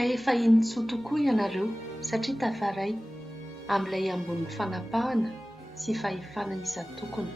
Ka efa initsoa tokoa ianareo satria tafaray amin'ilay ambonin'ny fanapahana sy fahefana isa-tokony.